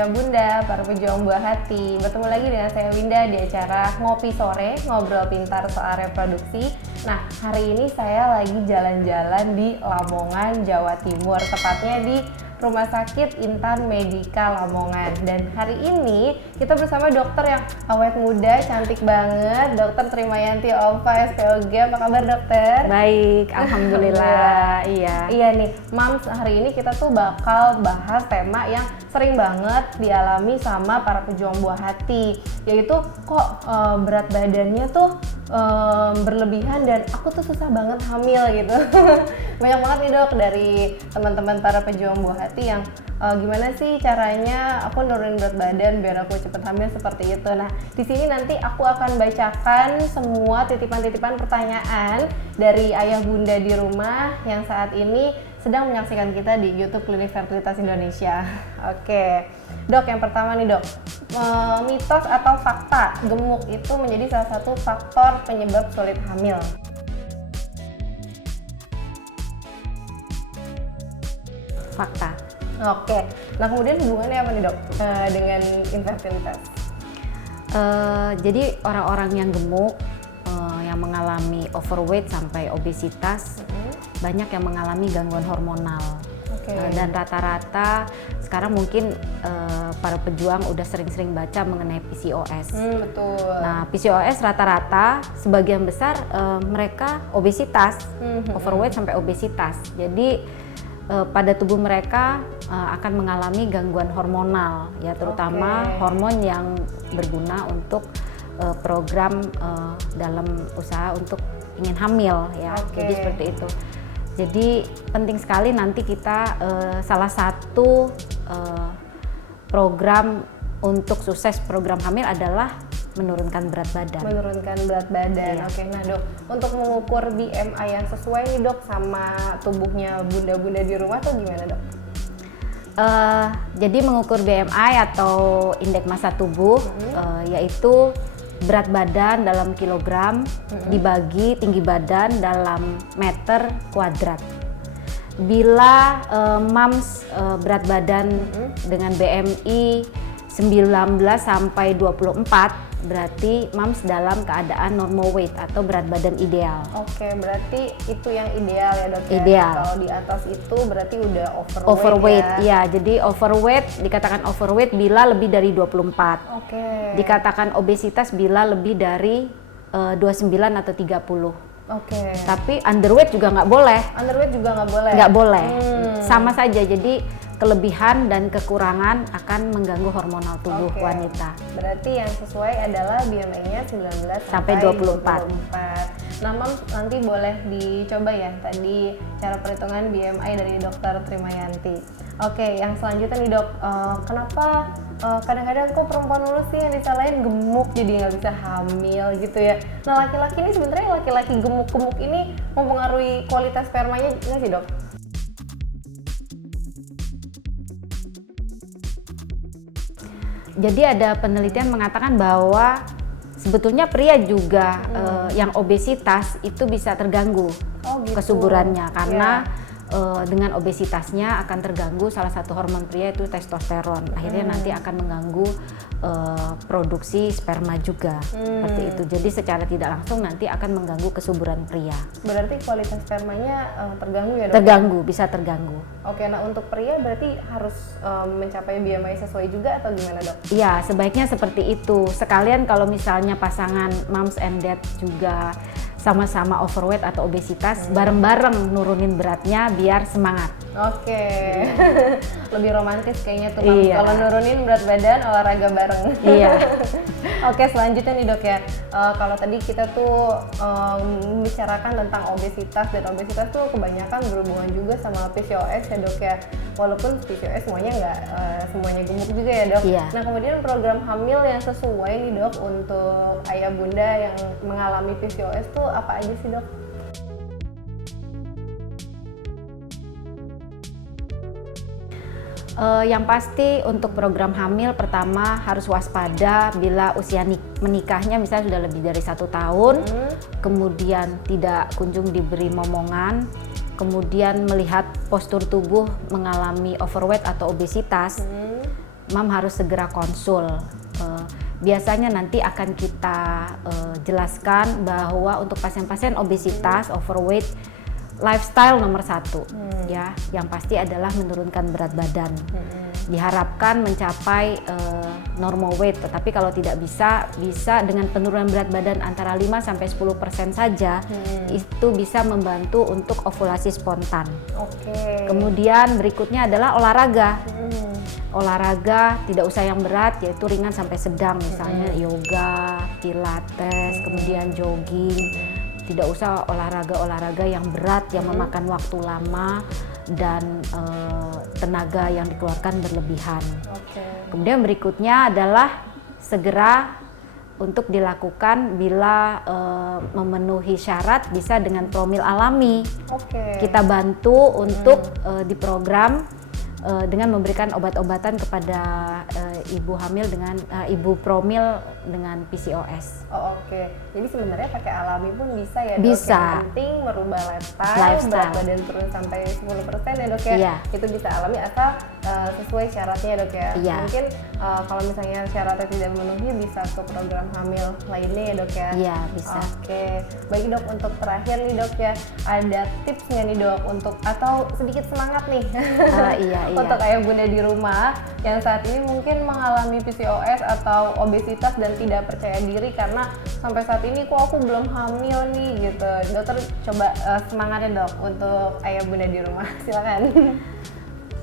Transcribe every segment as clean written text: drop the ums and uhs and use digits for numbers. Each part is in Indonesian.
ayah bunda, para pejuang buah hati. Bertemu lagi dengan saya Winda di acara Ngopi Sore, Ngobrol Pintar Soal Reproduksi. Nah, hari ini saya lagi jalan-jalan di Lamongan, Jawa Timur, tepatnya di Rumah Sakit Intan Medika Lamongan. Dan hari ini kita bersama dokter yang awet muda, cantik banget, Dokter Trimayanti Ova, SPOG. Apa kabar dokter? Baik, alhamdulillah. Iya nih, Mams, hari ini kita tuh bakal bahas tema yang sering banget dialami sama para pejuang buah hati, yaitu kok berat badannya tuh berlebihan dan aku tuh susah banget hamil gitu. Banyak banget nih dok dari teman-teman para pejuang buah hati yang gimana sih caranya aku nurunin berat badan biar aku cepet hamil seperti itu. Nah, di sini nanti aku akan bacakan semua titipan-titipan pertanyaan dari ayah bunda di rumah yang saat ini sedang menyaksikan kita di YouTube Klinik Fertilitas Indonesia. Oke, dok, yang pertama nih dok, mitos atau fakta gemuk itu menjadi salah satu faktor penyebab sulit hamil? Fakta. Oke, nah kemudian hubungannya apa nih dok dengan infertilitas? Jadi orang-orang yang gemuk, yang mengalami overweight sampai obesitas, banyak yang mengalami gangguan hormonal. Dan rata-rata sekarang mungkin para pejuang udah sering-sering baca mengenai PCOS. Betul. Nah, PCOS rata-rata sebagian besar mereka obesitas, overweight sampai obesitas. Jadi pada tubuh mereka akan mengalami gangguan hormonal, ya terutama hormon yang berguna untuk program dalam usaha untuk ingin hamil, ya. Jadi seperti itu. Jadi penting sekali nanti kita salah satu program untuk sukses program hamil adalah menurunkan berat badan. Menurunkan berat badan. Iya. Oke, nah dok, untuk mengukur BMI yang sesuai nih dok sama tubuhnya bunda-bunda di rumah tuh gimana dok? Jadi mengukur BMI atau indeks massa tubuh yaitu berat badan dalam kilogram dibagi tinggi badan dalam meter kuadrat. Bila Mams berat badan dengan BMI 19 sampai 24, berarti Mams dalam keadaan normal weight atau berat badan ideal. Oke, berarti itu yang ideal ya dok? Ideal. Kalau di atas itu berarti udah overweight ya? Ya, jadi overweight dikatakan overweight bila lebih dari 24. Oke. Dikatakan obesitas bila lebih dari 29 atau 30. Oke. Tapi underweight juga nggak boleh. Underweight juga nggak boleh? Nggak boleh. Sama saja, jadi kelebihan dan kekurangan akan mengganggu hormonal tubuh wanita. Berarti yang sesuai adalah BMI-nya 19 sampai 24. Nah, Mams, nanti boleh dicoba ya tadi cara perhitungan BMI dari Dokter Trimayanti. Oke, yang selanjutnya nih dok, kenapa kadang-kadang kok perempuan lulus sih yang disalahin gemuk jadi nggak bisa hamil gitu ya? Nah, laki-laki ini sebenarnya laki-laki gemuk-gemuk ini mempengaruhi kualitas spermanya nggak sih dok? Jadi ada penelitian mengatakan bahwa sebetulnya pria juga yang obesitas itu bisa terganggu kesuburannya karena dengan obesitasnya akan terganggu salah satu hormon pria itu testosteron. Akhirnya nanti akan mengganggu produksi sperma juga. Seperti itu. Jadi secara tidak langsung nanti akan mengganggu kesuburan pria. Berarti kualitas spermanya terganggu ya dok? Terganggu, bisa terganggu. Oke, nah untuk pria berarti harus mencapai BMI sesuai juga atau gimana dok? Iya, sebaiknya seperti itu. Sekalian kalau misalnya pasangan moms and dad juga sama-sama overweight atau obesitas, bareng-bareng nurunin beratnya biar semangat. Oke. Lebih romantis kayaknya tuh kalau nurunin berat badan olahraga bareng. Iya. Oke, selanjutnya nih dok ya, kalau tadi kita tuh membicarakan tentang obesitas, dan obesitas tuh kebanyakan berhubungan juga sama PCOS ya dok ya, walaupun PCOS semuanya nggak semuanya gemuk juga ya dok. Iya. Nah kemudian program hamil yang sesuai nih dok untuk ayah bunda yang mengalami PCOS tuh apa aja sih dok? Yang pasti untuk program hamil pertama harus waspada bila usia menikahnya misalnya sudah lebih dari 1 tahun, kemudian tidak kunjung diberi momongan, kemudian melihat postur tubuh mengalami overweight atau obesitas. mam harus segera konsul. Biasanya nanti akan kita jelaskan bahwa untuk pasien-pasien obesitas, overweight, lifestyle nomor 1 ya, yang pasti adalah menurunkan berat badan. Diharapkan mencapai normal weight, tetapi kalau tidak bisa dengan penurunan berat badan antara 5-10% saja, itu bisa membantu untuk ovulasi spontan. Kemudian berikutnya adalah olahraga. Olahraga tidak usah yang berat, yaitu ringan sampai sedang, misalnya yoga, pilates, kemudian jogging. Tidak usah olahraga yang berat yang memakan waktu lama dan tenaga yang dikeluarkan berlebihan. Kemudian berikutnya adalah segera untuk dilakukan bila memenuhi syarat, bisa dengan promil alami. Kita bantu untuk diprogram dengan memberikan obat-obatan kepada ibu hamil dengan ibu promil dengan PCOS. Jadi sebenarnya pakai alami pun bisa ya, Dok? Bisa. Yang penting merubah lifestyle, berat badan turun sampai 10% ya, Dok ya. Itu bisa alami asal sesuai syaratnya ya, Dok ya. Mungkin kalau misalnya syaratnya tidak memenuhi, bisa ke program hamil lainnya ya, Dok ya. Iya, bisa. Baik, Dok, untuk terakhir nih, Dok ya, ada tips nggak nih, Dok, untuk atau sedikit semangat nih untuk ayah bunda di rumah yang saat ini mungkin mengalami PCOS atau obesitas dan tidak percaya diri karena sampai saat ini kok aku belum hamil nih gitu. Dokter coba semangatnya, Dok, untuk ayah bunda di rumah. Silakan.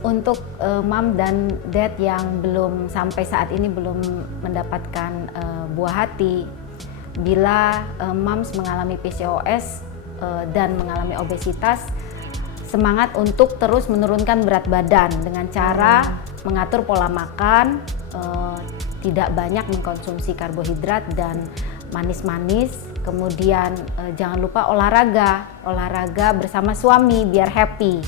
Untuk mam dan dad yang belum sampai saat ini belum mendapatkan buah hati, bila moms mengalami PCOS dan mengalami obesitas, semangat untuk terus menurunkan berat badan dengan cara mengatur pola makan, tidak banyak mengkonsumsi karbohidrat dan manis-manis, kemudian jangan lupa olahraga bersama suami biar happy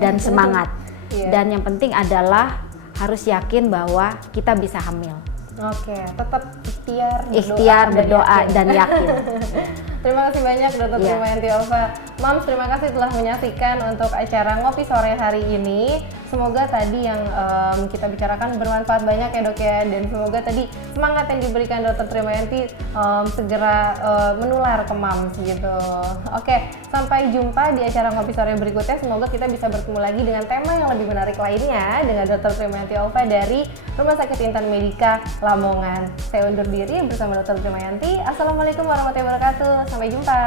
dan semangat. Dan yang penting adalah harus yakin bahwa kita bisa hamil. Tetap ikhtiar, berdoa dan yakin. Terima kasih banyak Dr. Trimayanti Alfa. Moms, terima kasih telah menyaksikan untuk acara Ngopi Sore hari ini. Semoga tadi yang kita bicarakan bermanfaat banyak ya, Dok ya, dan semoga tadi semangat yang diberikan Dr. Trimayanti segera menular ke moms gitu. Sampai jumpa di acara Ngopi Sore berikutnya. Semoga kita bisa bertemu lagi dengan tema yang lebih menarik lainnya dengan Dr. Trimayanti Alfa dari Rumah Sakit Intan Medika Lamongan. Saya undur diri bersama Dr. Trimayanti. Assalamualaikum warahmatullahi wabarakatuh. Sampai jumpa.